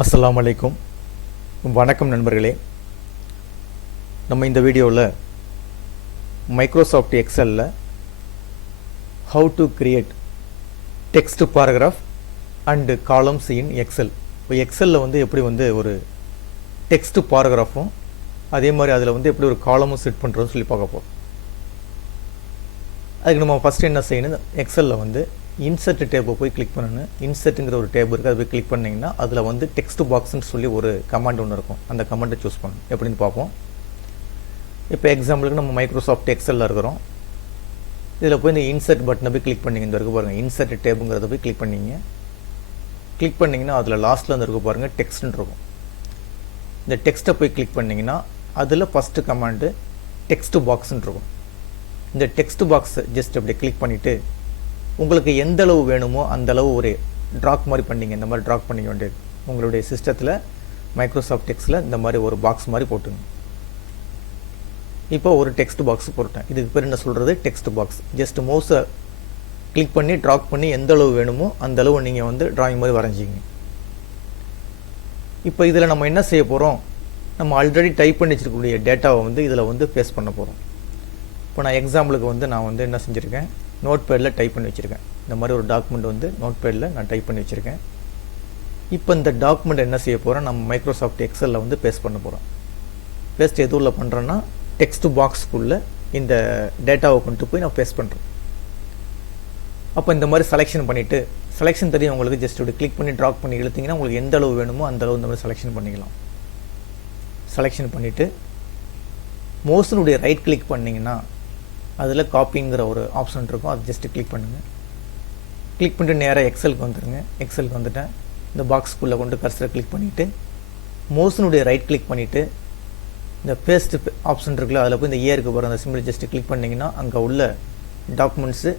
அஸ்ஸலாமு அலைக்கும். வணக்கம் நண்பர்களே. நம்ம இந்த வீடியோவில் மைக்ரோசாஃப்ட் எக்ஸலில் how to create text paragraph and columns in Excel. இப்போ எக்ஸலில் வந்து எப்படி வந்து ஒரு டெக்ஸ்ட் பாராகிராஃபும் அதே மாதிரி அதில் வந்து எப்படி ஒரு காலமும் செட் பண்ணுறோன்னு சொல்லி பார்க்க போகிறோம். அதுக்கு நம்ம ஃபஸ்ட்டு என்ன செய்யணும், எக்ஸலில் வந்து இன்சர்ட் டேப்பை போய் கிளிக் பண்ணணும். இன்சர்ட்டுங்கிற ஒரு டேப் இருக்குது, அதை போய் கிளிக் பண்ணிங்கன்னா அதில் வந்து டெக்ஸ்ட் பாக்ஸ்ன்னு சொல்லி ஒரு கமாண்ட் ஒன்று இருக்கும். அந்த கமாண்டை சூஸ் பண்ணணும். எப்படின்னு பார்ப்போம். இப்போ எக்ஸாம்பிளுக்கு நம்ம மைக்ரோசாஃப்ட் எக்ஸலில் இருக்கிறோம். இதில் போய் இந்த இன்சர்ட் பட்டனை போய் கிளிக் பண்ணிங்க. இந்த இருக்கு பாருங்கள், இன்சர்ட் டேப்புங்கிறத போய் கிளிக் பண்ணிங்க. கிளிக் பண்ணிங்கன்னா அதில் லாஸ்ட்டில் வந்து இருக்கு பாருங்கள், டெக்ஸ்ட்னு இருக்கும். இந்த டெக்ஸ்ட்டை போய் கிளிக் பண்ணிங்கன்னா அதில் ஃபஸ்ட்டு கமாண்டு டெக்ஸ்ட் பாக்ஸ்ன்னு இருக்கும். இந்த டெக்ஸ்ட் பாக்ஸ் ஜஸ்ட் அப்படி கிளிக் பண்ணிவிட்டு உங்களுக்கு எந்த அளவு வேணுமோ அந்த அளவு ஒரு ட்ராக் மாதிரி பண்ணிங்க. இந்த மாதிரி ட்ராக் பண்ணிக்க வேண்டியது. உங்களுடைய சிஸ்டத்தில் மைக்ரோசாஃப்ட் டெக்ஸ்டில் இந்த மாதிரி ஒரு பாக்ஸ் மாதிரி போட்டுங்க. இப்போ ஒரு டெக்ஸ்ட் பாக்ஸ் போட்டேன். இதுக்கு பேர் என்ன சொல்கிறது, டெக்ஸ்ட் பாக்ஸ். ஜஸ்ட் மவுஸை கிளிக் பண்ணி ட்ராக் பண்ணி எந்த அளவு வேணுமோ அந்த அளவு நீங்கள் வந்து ட்ராயிங் மாதிரி வரைஞ்சிங்க. இப்போ இதில் நம்ம என்ன செய்ய போகிறோம், நம்ம ஆல்ரெடி டைப் பண்ணி வச்சிருக்கக்கூடிய டேட்டாவை வந்து இதில் வந்து பேஸ்ட் பண்ண போகிறோம். இப்போ நான் எக்ஸாம்பிளுக்கு வந்து நான் வந்து என்ன செஞ்சுருக்கேன், நோட் பேடில் டைப் பண்ணி வச்சுருக்கேன். இந்த மாதிரி ஒரு டாக்குமெண்ட் வந்து நோட் பேடில் நான் டைப் பண்ணி வச்சுருக்கேன். இப்போ இந்த டாக்குமெண்ட் என்ன செய்ய போகிறோம், நம்ம மைக்ரோசாஃப்ட் எக்ஸலில் வந்து பேஸ்ட் பண்ண போகிறோம். பேஸ்ட் எதுவும் பண்ணுறேன்னா டெக்ஸ்ட் பாக்ஸ்க்குள்ளே இந்த டேட்டாவை கொண்டு போய் நான் பேஸ்ட் பண்ணுறேன். அப்போ இந்த மாதிரி செலெக்ஷன் பண்ணிவிட்டு, செலெக்ஷன் தெரியும் உங்களுக்கு, ஜஸ்ட் இப்படி கிளிக் பண்ணி ட்ராக் பண்ணி இழுத்திங்கன்னா உங்களுக்கு எந்த அளவு வேணுமோ அந்த அளவு இந்த மாதிரி செலெக்ஷன் பண்ணிக்கலாம். செலெக்ஷன் பண்ணிவிட்டு மவுஸினுடைய ரைட் கிளிக் பண்ணிங்கன்னா அதில் காப்பிங்கிற ஒரு ஆப்ஷன் இருக்கும். அது ஜஸ்ட்டு கிளிக் பண்ணுங்கள். கிளிக் பண்ணிட்டு நேராக எக்ஸலுக்கு வந்துடுங்க. எக்ஸலுக்கு வந்துட்டேன். இந்த பாக்ஸ்க்குள்ளே கொண்டு கர்சரை கிளிக் பண்ணிவிட்டு மவுஸினுடைய ரைட் கிளிக் பண்ணிவிட்டு இந்த பேஸ்ட் ஆப்ஷன் இருக்குல்ல, அதில் போய் இந்த ஏருக்கு போகிற அந்த சிம்பிள் ஜஸ்ட்டு கிளிக் பண்ணிங்கன்னா அங்கே உள்ள டாக்குமெண்ட்ஸு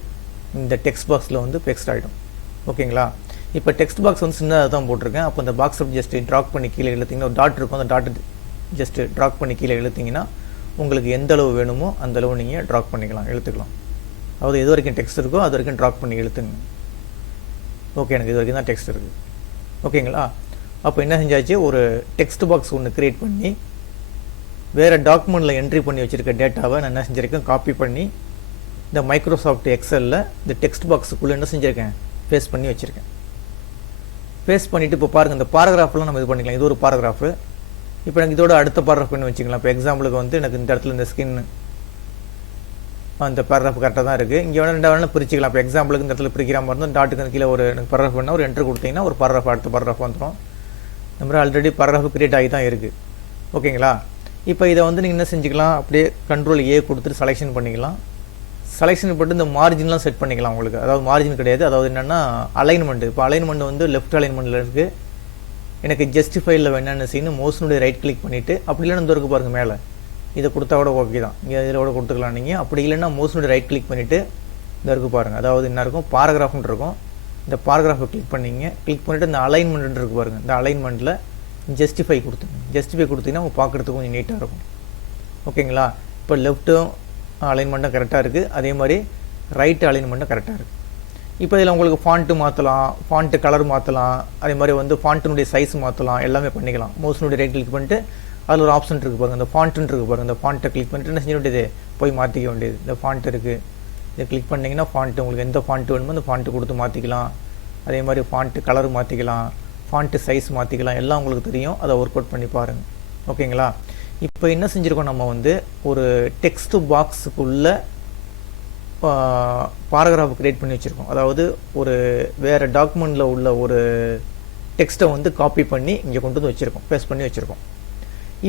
இந்த டெக்ஸ்ட் பாக்ஸில் வந்து பேஸ்ட் ஆகிடும். ஓகேங்களா. இப்போ டெக்ஸ்ட் பாக்ஸ் வந்து சின்னதாக தான் போட்டிருக்கேன். அப்போ அந்த பாக்ஸை ஜஸ்ட்டு ட்ராக் பண்ணி கீழே இழுத்திங்கன்னா ஒரு டாட் இருக்கும். அந்த டாட்டு ஜஸ்ட்டு ட்ராக் பண்ணி கீழே இழுத்திங்கன்னா உங்களுக்கு எந்த அளவு வேணுமோ அந்த அளவு நீங்கள் ட்ராக் பண்ணிக்கலாம், இழுத்துக்கலாம். அதாவது எது வரைக்கும் டெக்ஸ்ட் இருக்கோ அது வரைக்கும் ட்ராக் பண்ணி இழுத்துங்க. ஓகே, எனக்கு இது வரைக்கும் தான் டெக்ஸ்ட் இருக்குது. ஓகேங்களா. அப்போ என்ன செஞ்சாச்சு, ஒரு டெக்ஸ்ட் பாக்ஸ் ஒன்று க்ரியேட் பண்ணி வேறு டாக்குமெண்ட்டில் என்ட்ரி பண்ணி வச்சுருக்க டேட்டாவை நான் என்ன செஞ்சுருக்கேன், காப்பி பண்ணி இந்த மைக்ரோசாஃப்ட் எக்ஸலில் இந்த டெக்ஸ்ட் பாக்ஸுக்குள்ளே என்ன செஞ்சுருக்கேன், பேஸ்ட் பண்ணி வச்சுருக்கேன். பேஸ்ட் பண்ணிவிட்டு இப்போ பாருங்கள், இந்த பாராகிராஃப்லாம் நம்ம இது பண்ணிக்கலாம். இது ஒரு பாராகிராஃபு. இப்போ எனக்கு இதோட அடுத்த பாராகிராஃப் பண்ணி வச்சுக்கலாம். இப்போ எக்ஸாம்பிளுக்கு வந்து எனக்கு இந்த இடத்துல இந்த ஸ்கின் அந்த பாராகிராஃப் கரெக்டாக தான் இருக்குது. இங்கே வேணால் 2 வேணாலும் பிரிச்சிக்கலாம். இப்போ எக்ஸாம்பிளுக்கு இந்த இடத்துல பிரிக்கிற மாதிரி இருந்தால் டாட்டுக்கு கீழே ஒரு எனக்கு பாராகிராஃப் பண்ணால் ஒரு என்ட்ரு கொடுத்தீங்கன்னா ஒரு பாராகிராஃப் அடுத்த பாராகிராஃப் வந்துடும். இந்த மாதிரி ஆல்ரெடி பாராகிராஃப் கிரியேட் ஆகி தான் இருக்குது. ஓகேங்களா. இப்போ இதை வந்து நீங்கள் என்ன செஞ்சுக்கலாம், அப்படியே கண்ட்ரோல் ஏ கொடுத்துட்டு செலெக்ஷன் பண்ணிக்கலாம். செலெக்ஷன் போட்டு இந்த மார்ஜின்லாம் செட் பண்ணிக்கலாம் உங்களுக்கு. அதாவது மார்ஜின் கிடையாது, அதாவது என்னென்னா அலைன்மெண்ட். இப்போ அலைன்மெண்ட் வந்து லெஃப்ட் அலைன்மெண்ட்டில் இருக்குது. எனக்கு ஜஸ்டிஃபைல வேணான்னு செய்யணும். மவுஸினுடைய ரைட் கிளிக் பண்ணிவிட்டு, அப்படி இல்லைன்னா இந்த இருக்கு பாருங்கள் மேலே, இதை கொடுத்தா கூட ஓகே தான். இங்கே இதில் கூட கொடுத்துக்கலாம் நீங்கள். அப்படி இல்லைன்னா மவுஸினுடைய ரைட் கிளிக் பண்ணிவிட்டு இந்த இருக்கு பாருங்கள், அதாவது என்ன இருக்கும், பாராகிராஃப்னு இருக்கும். இந்த பாராகிராஃபை கிளிக் பண்ணிங்க. கிளிக் பண்ணிவிட்டு இந்த அலைன்மெண்ட் இருக்கு பாருங்கள், இந்த அலைன்மெண்ட்டில் ஜஸ்டிஃபை கொடுத்துங்க. ஜஸ்டிஃபை கொடுத்தீங்கன்னா உங்கள் பார்க்குறதுக்கு கொஞ்சம் நீட்டாக இருக்கும். ஓகேங்களா. இப்போ லெஃப்ட்டும் அலைன்மெண்ட்டும் கரெக்டாக இருக்குது, அதே மாதிரி ரைட்டு அலைன்மெண்ட்டும் கரெக்டாக இருக்குது. இப்போ இதில் உங்களுக்கு ஃபாண்ட்டு மாற்றலாம், ஃபாண்ட்டு கலர் மாற்றலாம், அதே மாதிரி வந்து ஃபாண்ட்டினுடைய சைஸ் மாற்றலாம், எல்லாமே பண்ணிக்கலாம். மவுஸினுடைய ரைட் கிளிக் பண்ணிட்டு அதில் ஒரு ஆப்ஷன் இருக்குது பாருங்கள், இந்த ஃபாண்ட்டுன்னு இருக்குது பாருங்கள். இந்த ஃபாண்ட்டை கிளிக் பண்ணிட்டு என்ன செய்ய வேண்டியது, போய் மாற்றிக்க வேண்டியது. இந்த ஃபாண்ட் இருக்குது, இதை கிளிக் பண்ணிங்கன்னா ஃபாண்ட்டு உங்களுக்கு எந்த ஃபாண்ட்டு வேணுமோ அந்த ஃபாண்ட்டு கொடுத்து மாற்றிக்கலாம். அதே மாதிரி ஃபாண்ட்டு கலர் மாற்றிக்கலாம், ஃபாண்ட்டு சைஸ் மாற்றிக்கலாம். எல்லாம் உங்களுக்கு தெரியும், அதை ஒர்க் அவுட் பண்ணி பாருங்கள். ஓகேங்களா. இப்போ என்ன செஞ்சுருக்கோம், நம்ம வந்து ஒரு டெக்ஸ்ட் பாக்ஸுக்குள்ளே பாராகிராஃப் கிரியேட் பண்ணி வச்சுருக்கோம். அதாவது ஒரு வேறு டாக்குமெண்ட்டில் உள்ள ஒரு டெக்ஸ்ட்டை வந்து காப்பி பண்ணி இங்கே கொண்டு வந்து வச்சுருக்கோம், பேஸ்ட் பண்ணி வச்சுருக்கோம்.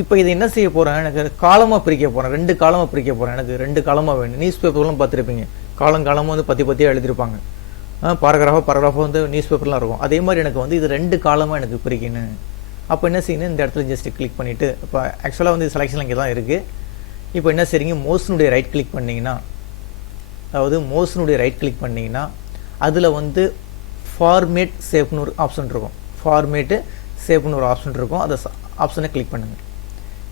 இப்போ இதை என்ன செய்ய போகிறேன், எனக்கு காலமாக பிரிக்க போகிறேன். 2 காலமாக பிரிக்க போகிறேன். எனக்கு 2 காலமாக வேணும். நியூஸ் பேப்பர்லாம் பார்த்துருப்பீங்க, காலங்காலமாக வந்து பத்தியாக எழுதியிருப்பாங்க. பாராகிராஃபாக வந்து நியூஸ் பேப்பர்லாம் இருக்கும். அதே மாதிரி எனக்கு வந்து இது 2 காலமாக எனக்கு பிரிக்கணும். அப்போ என்ன செய்யணும், இந்த இடத்துல ஜஸ்ட்டு கிளிக் பண்ணிவிட்டு, இப்போ ஆக்சுவலாக வந்து செலெக்ஷன் இங்கே தான் இருக்குது. இப்போ என்ன செய்றீங்க, மவுஸினுடைய ரைட் கிளிக் பண்ணிங்கன்னா, அதாவது மவுஸினுடைய ரைட் கிளிக் பண்ணிங்கன்னா அதில் வந்து ஃபார்மேட் சேவ்னு ஒரு ஆப்ஷன் இருக்கும். ஃபார்மேட்டு சேவ்னு ஒரு ஆப்ஷன் இருக்கும். அந்த ஆப்ஷனை கிளிக் பண்ணுங்கள்.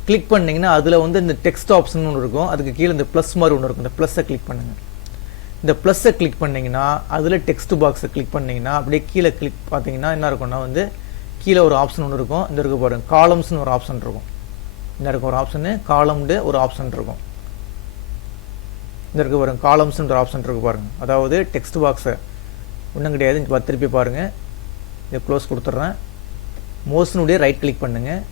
கிளிக் பண்ணிங்கன்னா அதில் வந்து இந்த டெக்ஸ்ட் ஆப்ஷன் ஒன்று இருக்கும். அதுக்கு கீழே இந்த ப்ளஸ் மாதிரி ஒன்று இருக்கும். இந்த ப்ளஸ்ஸை கிளிக் பண்ணுங்கள். இந்த ப்ளஸ்ஸை கிளிக் பண்ணிங்கன்னா அதில் டெக்ஸ்ட் பாக்ஸை கிளிக் பண்ணிங்கன்னா அப்படியே கீழே கிளிக் பார்த்தீங்கன்னா என்ன இருக்கும்னா வந்து கீழே ஒரு ஆப்ஷன் ஒன்று இருக்கும். இந்த இருக்க பாருங்கள் காலம்ஸ்னு ஒரு ஆப்ஷன் இருக்கும். இந்த இருக்க ஒரு ஆப்ஷனு காலம்டு ஒரு ஆப்ஷன் இருக்கும். இந்த இருக்க பாருங்கள் காலம்ஸ்ன்ற ஒரு ஆப்ஷன் இருக்குது பாருங்கள். அதாவது டெக்ஸ்ட் பாக்ஸை ஒன்றும் கிடையாது. இங்கே திருப்பி பாருங்கள். இதை க்ளோஸ் கொடுத்துட்றேன். மோஷனுடைய ரைட் கிளிக் பண்ணுங்கள்.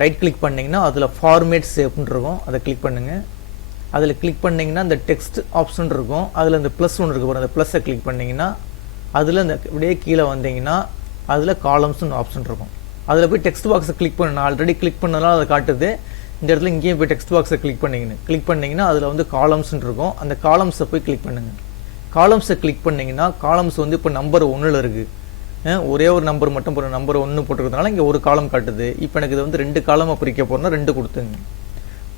ரைட் கிளிக் பண்ணிங்கன்னா அதில் ஃபார்மேட் சேவ்னு இருக்கும். அதை கிளிக் பண்ணுங்கள். அதில் கிளிக் பண்ணிங்கன்னா இந்த டெக்ஸ்ட் ஆப்ஷன் இருக்கும். அதில் இந்த ப்ளஸ் ஒன்று இருக்குது பாருங்கள். அந்த ப்ளஸ்ஸை கிளிக் பண்ணிங்கன்னா அதில் இந்த இப்படியே கீழே வந்தீங்கன்னா அதில் காலம்ஸ்னு ஆப்ஷன் இருக்கும். அதில் போய் டெக்ஸ்ட் பாக்ஸை கிளிக் பண்ணணும். ஆல்ரெடி கிளிக் பண்ணதால் அதை காட்டுது. இந்த இடத்துல இங்கேயும் போய் டெக்ஸ்ட் பாக்ஸை கிளிக் பண்ணிங்கன்னா அதில் வந்து காலம்ஸ்னு இருக்கும். அந்த காலம்ஸை போய் கிளிக் பண்ணுங்கள். காலம்ஸை கிளிக் பண்ணிங்கன்னா காலம்ஸ் வந்து இப்போ நம்பர் 1ல் இருக்குது. ஒரே ஒரு நம்பர் மட்டும் நம்பர் 1 போட்டுருக்கிறதுனால இங்கே ஒரு காலம் காட்டுது. இப்போ எனக்கு இது வந்து 2 காலமாக பிரிக்க போகிறோம்னா 2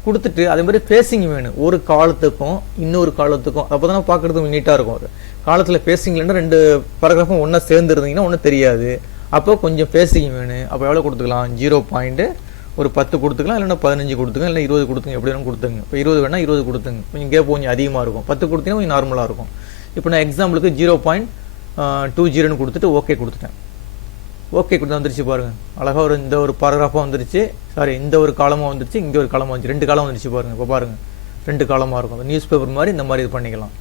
கொடுத்துட்டு அதே மாதிரி ஃபேஸிங் வேணும். ஒரு காலத்துக்கும் இன்னொரு காலத்துக்கும் அப்போ தானே பார்க்குறதுக்கு நீட்டாக இருக்கும். அது காலத்தில் ஃபேஸிங்லேருந்து 2 பேராகிராஃபும் ஒன்றா சேர்ந்துருந்தீங்கன்னா ஒன்றும் தெரியாது. அப்போ கொஞ்சம் ஃபேஸிங் வேணும். அப்போ எவ்வளோ கொடுத்துக்கலாம்? 0.10 கொடுத்துக்கலாம். இல்லைன்னா 15 கொடுத்துக்கலாம். இல்லை 20 கொடுத்துங்க. எப்படி வேணும் கொடுத்துங்க. இப்போ 20 வேணால் 20 கொடுத்துங்க. கொஞ்சம் கேப் கொஞ்சம் அதிகமாக இருக்கும். 10 கொடுத்தீங்கன்னா கொஞ்சம் நார்மலாக இருக்கும். இப்போ நான் எக்ஸாம்பிளுக்கு 0.20 கொடுத்துட்டு ஓகே கொடுத்துட்டேன். ஓகே கொடுத்து வந்துருச்சு பாருங்கள். அழகாக இந்த ஒரு பேராகிராஃபாக வந்துருச்சு. சாரி, இந்த ஒரு காலமாக வந்துருச்சு. இங்கே ஒரு காலமாக வந்துச்சு. 2 காலம் வந்துருச்சு பாருங்கள். இப்போ பாருங்கள் 2 காலமாக இருக்கும். நியூஸ் பேப்பர் மாதிரி இந்த மாதிரி இது பண்ணிக்கலாம்.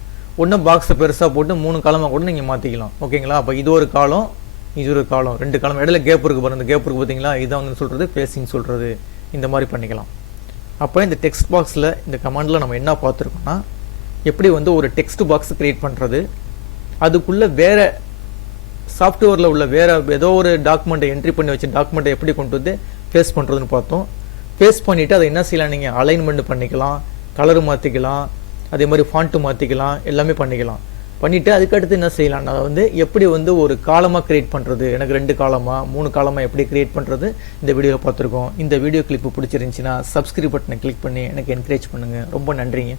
ஒன்றும் பாக்ஸை பெருசாக போட்டு 3 காலமாக கூட நீங்கள் மாற்றிக்கலாம். ஓகேங்களா? அப்போ இது ஒரு காலம், இது ஒரு காலம், 2 காலம். இடையில கேப் இருக்குது பாருங்கள். இந்த கேப் இருக்குது பார்த்தீங்களா? இதான் வந்து சொல்கிறது ஃபேஸிங் சொல்கிறது. இந்த மாதிரி பண்ணிக்கலாம். அப்போ இந்த டெக்ஸ்ட் பாக்ஸில் இந்த கமாண்டில் நம்ம என்ன பார்த்துருக்கோம்னா எப்படி வந்து ஒரு டெக்ஸ்ட் பாக்ஸ் க்ரியேட் பண்ணுறது, அதுக்குள்ளே வேறு சாஃப்ட்வேரில் உள்ள வேறு ஏதோ ஒரு டாக்குமெண்ட்டை என்ட்ரி பண்ணி வச்சு டாக்குமெண்ட்டை எப்படி கொண்டு வந்து பேஸ்ட் பண்ணுறதுன்னு பார்த்தோம். பேஸ்ட் பண்ணிவிட்டு அதை என்ன செய்யலாம்? நீங்கள் அலைன்மெண்ட் பண்ணிக்கலாம், கலரு மாற்றிக்கலாம், அதே மாதிரி ஃபாண்ட்டு மாற்றிக்கலாம், எல்லாமே பண்ணிக்கலாம். பண்ணிவிட்டு அதுக்கடுத்து என்ன செய்யலாம்? நான் வந்து எப்படி வந்து ஒரு காலமாக க்ரியேட் பண்ணுறது, எனக்கு 2 காலமாக 3 காலமாக எப்படி க்ரியேட் பண்ணுறது இந்த வீடியோவில் பார்த்துருக்கோம். இந்த வீடியோ கிளிப்பு பிடிச்சிருந்துச்சின்னா சப்ஸ்கிரைப் பட்டனை கிளிக் பண்ணி எனக்கு என்கரேஜ் பண்ணுங்கள். ரொம்ப நன்றிங்க.